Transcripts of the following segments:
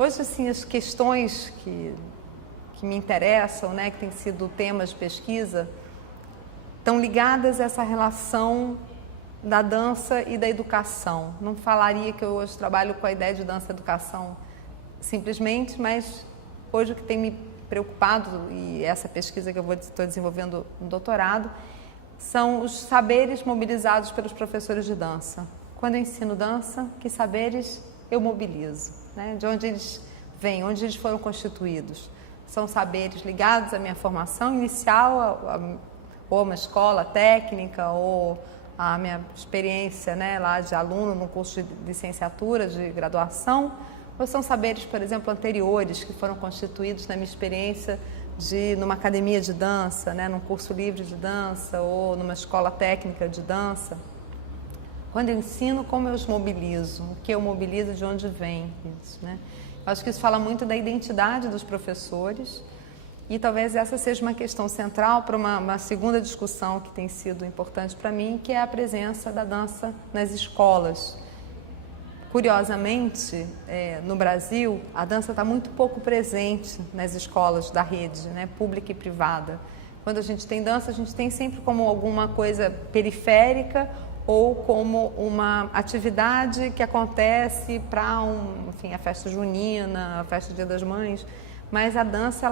Hoje, assim, as questões que me interessam, né, que têm sido temas de pesquisa, estão ligadas a essa relação da dança e da educação. Não falaria que eu hoje trabalho com a ideia de dança e educação simplesmente, mas hoje o que tem me preocupado, e essa pesquisa que eu estou desenvolvendo no doutorado, são os saberes mobilizados pelos professores de dança. Quando eu ensino dança, que saberes eu mobilizo, né? De onde eles vêm, onde eles foram constituídos. São saberes ligados à minha formação inicial, ou a uma escola técnica, ou a minha experiência, né, lá de aluno no curso de licenciatura, de graduação, ou são saberes, por exemplo, anteriores, que foram constituídos na minha experiência numa academia de dança, né, num curso livre de dança, ou numa escola técnica de dança. Quando eu ensino, como eu os mobilizo, o que eu mobilizo, de onde vem isso, né? Eu acho que isso fala muito da identidade dos professores e talvez essa seja uma questão central para uma segunda discussão que tem sido importante para mim, que é a presença da dança nas escolas. Curiosamente, no Brasil, a dança está muito pouco presente nas escolas da rede, né, pública e privada. Quando a gente tem dança, a gente tem sempre como alguma coisa periférica ou como uma atividade que acontece para a festa junina, a festa do Dia das Mães, mas a dança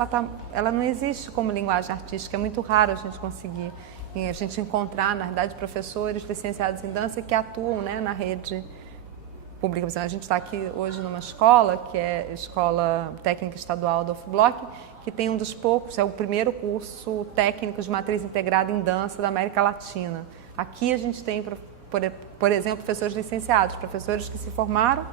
ela não existe como linguagem artística, é muito raro a gente conseguir, a gente encontrar, na verdade, professores licenciados em dança que atuam, né, na rede pública. A gente está aqui hoje numa escola, que é a Escola Técnica Estadual Adolfo Bloch, que tem um dos poucos, é o primeiro curso técnico de matriz integrada em dança da América Latina. Aqui a gente tem, por exemplo, professores licenciados, professores que se formaram,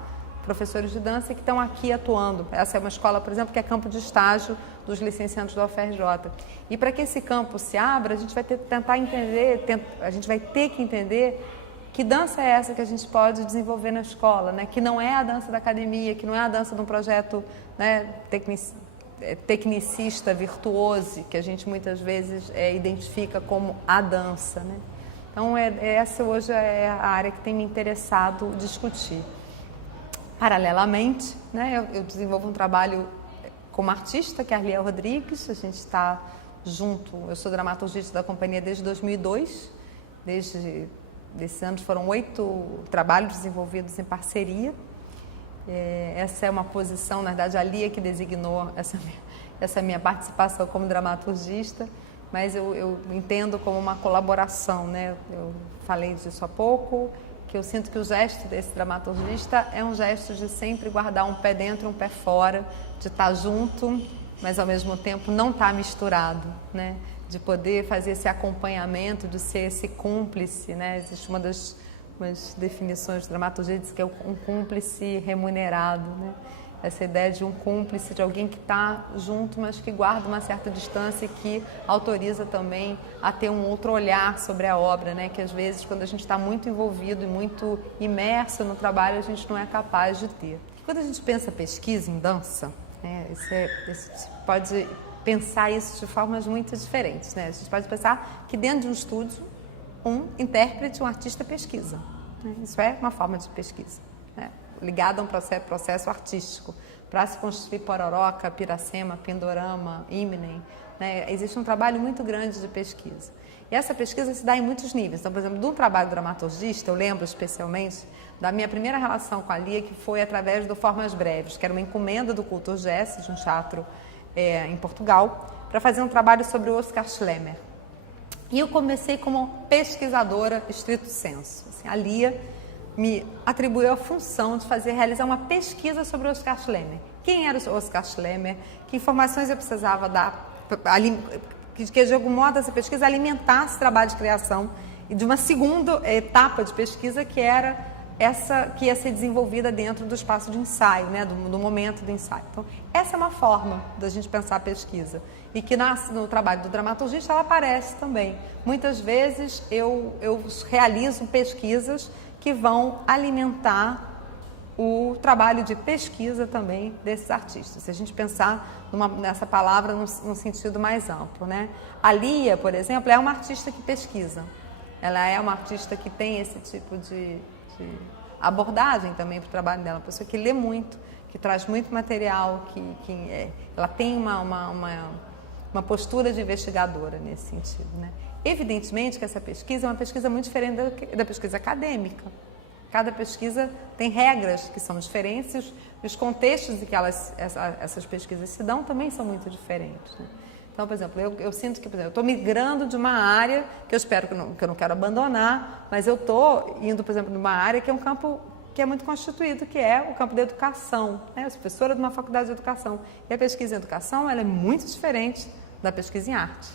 professores de dança que estão aqui atuando. Essa é uma escola, por exemplo, que é campo de estágio dos licenciados da UFRJ. E para que esse campo se abra, a gente vai tentar entender, a gente vai ter que entender que dança é essa que a gente pode desenvolver na escola, né? Que não é a dança da academia, que não é a dança de um projeto, né, tecnicista, virtuoso, que a gente muitas vezes identifica como a dança, né? Então, essa hoje é a área que tem me interessado discutir. Paralelamente, né, eu desenvolvo um trabalho como artista, que é a Arlia Rodrigues, a gente está junto, eu sou dramaturgista da companhia desde 2002, desde esse ano foram 8 trabalhos desenvolvidos em parceria. Essa é uma posição, na verdade, a Lia que designou essa minha participação como dramaturgista, mas eu entendo como uma colaboração, né? Eu falei disso há pouco, que eu sinto que o gesto desse dramaturgista é um gesto de sempre guardar um pé dentro e um pé fora, de estar junto, mas ao mesmo tempo não estar misturado, né? De poder fazer esse acompanhamento, de ser esse cúmplice, né? Existe umas definições de dramaturgia, diz que é um cúmplice remunerado, né? Essa ideia de um cúmplice, de alguém que está junto, mas que guarda uma certa distância e que autoriza também a ter um outro olhar sobre a obra, né? Que às vezes, quando a gente está muito envolvido e muito imerso no trabalho, a gente não é capaz de ter. Quando a gente pensa pesquisa em dança, né, você pode pensar isso de formas muito diferentes, né? A gente pode pensar que dentro de um estúdio, um intérprete, um artista pesquisa, né? Isso é uma forma de pesquisa, né? Ligado a um processo artístico. Para se construir Pororoca, Piracema, Pindorama, Imnem, né? Existe um trabalho muito grande de pesquisa. E essa pesquisa se dá em muitos níveis. Então, por exemplo, de um trabalho dramaturgista, eu lembro especialmente da minha primeira relação com a Lia, que foi através do Formas Breves, que era uma encomenda do Kulturgest, de um teatro em Portugal, para fazer um trabalho sobre o Oscar Schlemmer. E eu comecei como pesquisadora estrito sensu. Assim, a Lia me atribuiu a função de realizar uma pesquisa sobre o Oscar Schlemmer. Quem era o Oscar Schlemmer? Que informações eu precisava dar? Que de algum modo essa pesquisa alimentasse o trabalho de criação e de uma segunda etapa de pesquisa que era essa que ia ser desenvolvida dentro do espaço de ensaio, né, do momento do ensaio. Então, essa é uma forma da gente pensar a pesquisa e que no trabalho do dramaturgista ela aparece também. Muitas vezes eu realizo pesquisas que vão alimentar o trabalho de pesquisa também desses artistas. Se a gente pensar nessa palavra num sentido mais amplo, né? A Lia, por exemplo, é uma artista que pesquisa. Ela é uma artista que tem esse tipo de abordagem também para o trabalho dela, uma pessoa que lê muito, que traz muito material, ela tem uma postura de investigadora nesse sentido, né? Evidentemente que essa pesquisa é uma pesquisa muito diferente da pesquisa acadêmica. Cada pesquisa tem regras que são diferentes, os contextos em que essas pesquisas se dão também são muito diferentes, né? Então, por exemplo, eu sinto que, por exemplo, eu estou migrando de uma área que eu espero que eu não quero abandonar, mas eu estou indo, por exemplo, numa área que é um campo que é muito constituído, que é o campo da educação, né? Eu sou professora de uma faculdade de educação. E a pesquisa em educação, ela é muito diferente da pesquisa em arte,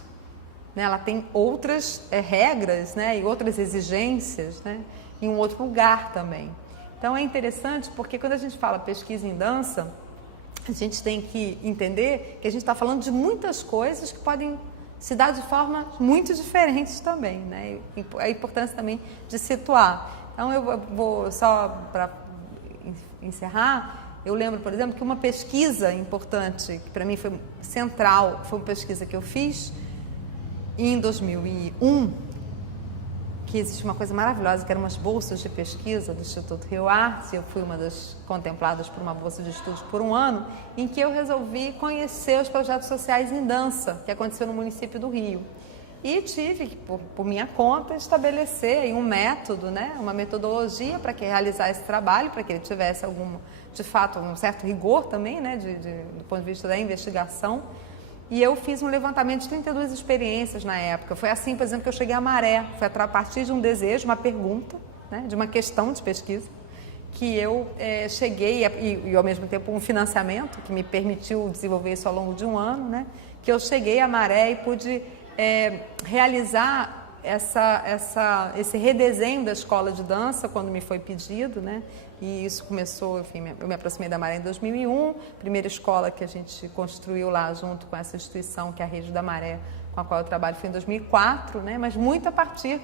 né? Ela tem outras regras, né? E outras exigências, né? Em um outro lugar também. Então, é interessante porque quando a gente fala pesquisa em dança, a gente tem que entender que a gente está falando de muitas coisas que podem se dar de forma muito diferentes também, né? E a importância também de situar. Então, eu vou só para encerrar, eu lembro, por exemplo, que uma pesquisa importante, que para mim foi central, foi uma pesquisa que eu fiz em 2001, que existe uma coisa maravilhosa, que eram umas bolsas de pesquisa do Instituto Rio Artes, e eu fui uma das contempladas por uma bolsa de estudos por um ano, em que eu resolvi conhecer os projetos sociais em dança, que aconteceu no município do Rio. E tive que, por minha conta, estabelecer aí um método, né, uma metodologia para que realizar esse trabalho, para que ele tivesse de fato, um certo rigor também, né, do ponto de vista da investigação. E eu fiz um levantamento de 32 experiências na época. Foi assim, por exemplo, que eu cheguei à Maré. Foi a partir de um desejo, uma pergunta, né, de uma questão de pesquisa, que eu cheguei, e ao mesmo tempo um financiamento, que me permitiu desenvolver isso ao longo de um ano, né, que eu cheguei à Maré e pude realizar esse redesenho da escola de dança quando me foi pedido, né? E isso começou, enfim, eu me aproximei da Maré em 2001, primeira escola que a gente construiu lá junto com essa instituição, que é a Rede da Maré, com a qual eu trabalho, foi em 2004, né? Mas muito a partir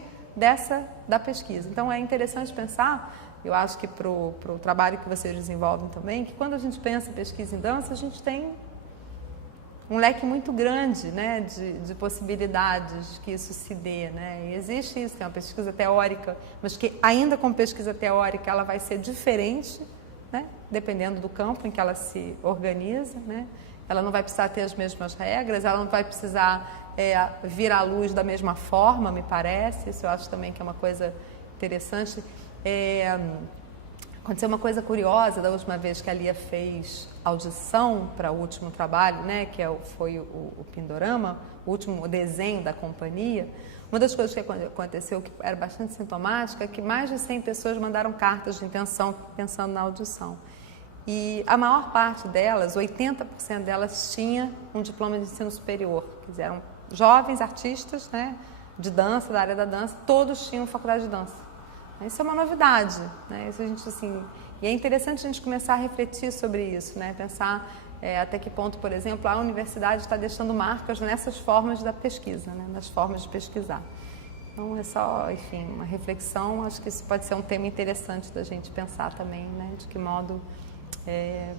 da pesquisa. Então, é interessante pensar, eu acho que para o trabalho que vocês desenvolvem também, que quando a gente pensa em pesquisa em dança, a gente tem um leque muito grande, né, de possibilidades que isso se dê, né? E existe isso, tem uma pesquisa teórica, mas que ainda como pesquisa teórica ela vai ser diferente, né, dependendo do campo em que ela se organiza, né? Ela não vai precisar ter as mesmas regras, ela não vai precisar vir à luz da mesma forma, me parece. Isso eu acho também que é uma coisa interessante. Aconteceu uma coisa curiosa da última vez que a Lia fez audição para o último trabalho, né, que foi o Pindorama, o último desenho da companhia. Uma das coisas que aconteceu, que era bastante sintomática, é que mais de 100 pessoas mandaram cartas de intenção pensando na audição. E a maior parte delas, 80% delas, tinha um diploma de ensino superior. Quer dizer, eram jovens artistas, né, de dança, da área da dança, todos tinham faculdade de dança. Isso é uma novidade, né? Isso a gente, assim, e é interessante a gente começar a refletir sobre isso, né? Pensar até que ponto, por exemplo, a universidade está deixando marcas nessas formas da pesquisa, né? Nas formas de pesquisar. Então, é só, enfim, uma reflexão. Acho que isso pode ser um tema interessante da gente pensar também, né? De que modo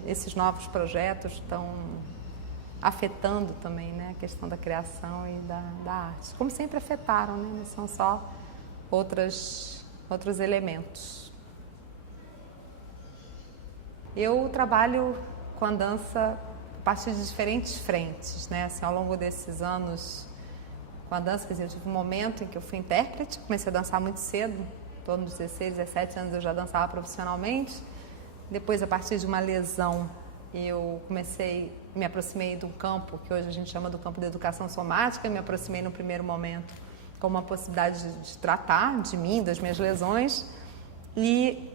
esses novos projetos estão afetando também, né? A questão da criação e da arte. Como sempre afetaram, né? Não são só outros elementos. Eu trabalho com a dança a partir de diferentes frentes, né? Assim, ao longo desses anos com a dança, quer dizer, eu tive um momento em que eu fui intérprete, comecei a dançar muito cedo, em torno dos 16, 17 anos eu já dançava profissionalmente. Depois, a partir de uma lesão, eu me aproximei de um campo que hoje a gente chama do campo da educação somática, me aproximei no primeiro momento como uma possibilidade de tratar de mim, das minhas lesões, e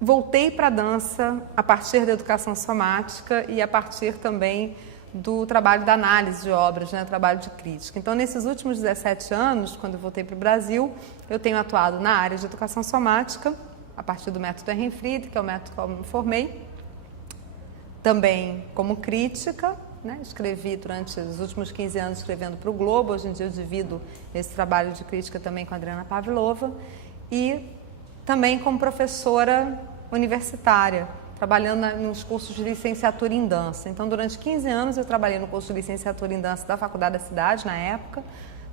voltei para a dança a partir da educação somática e a partir também do trabalho da análise de obras, né, trabalho de crítica. Então, nesses últimos 17 anos, quando eu voltei para o Brasil, eu tenho atuado na área de educação somática, a partir do método Ehrenfried, que é o método que eu me formei, também como crítica, né? Escrevi durante os últimos 15 anos escrevendo para o Globo. Hoje em dia eu divido esse trabalho de crítica também com a Adriana Pavlova e também como professora universitária, trabalhando nos cursos de licenciatura em dança. Então, durante 15 anos eu trabalhei no curso de licenciatura em dança da Faculdade da Cidade, na época,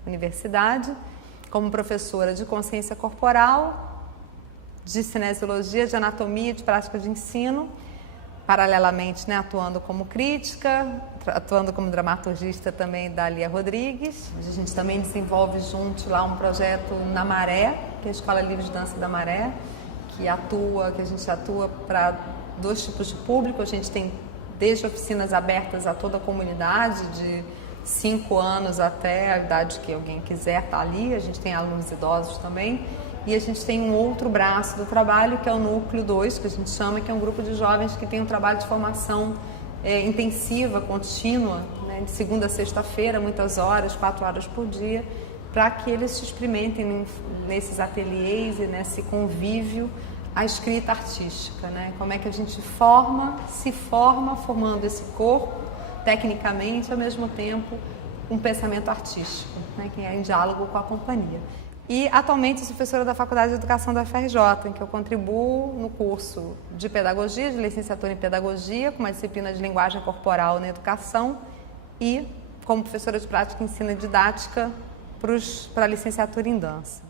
universidade, como professora de consciência corporal, de cinesiologia, de anatomia e de prática de ensino, paralelamente, né, atuando como crítica, atuando como dramaturgista também da Lia Rodrigues. A gente também desenvolve junto lá um projeto na Maré, que é a Escola Livre de Dança da Maré, que a gente atua para 2 tipos de público. A gente tem desde oficinas abertas a toda a comunidade, de 5 anos até a idade que alguém quiser estar ali. A gente tem alunos idosos também. E a gente tem um outro braço do trabalho, que é o Núcleo 2, que a gente chama, que é um grupo de jovens que tem um trabalho de formação intensiva, contínua, né, de segunda a sexta-feira, muitas horas, 4 horas por dia, para que eles se experimentem nesses ateliês e nesse convívio a escrita artística, né? Como é que a gente se forma formando esse corpo, tecnicamente, ao mesmo tempo, um pensamento artístico, né, que é em diálogo com a companhia. E atualmente sou professora da Faculdade de Educação da UFRJ, em que eu contribuo no curso de Pedagogia, de licenciatura em Pedagogia, com uma disciplina de Linguagem Corporal na Educação, e como professora de Prática, Ensino e Didática para a licenciatura em Dança.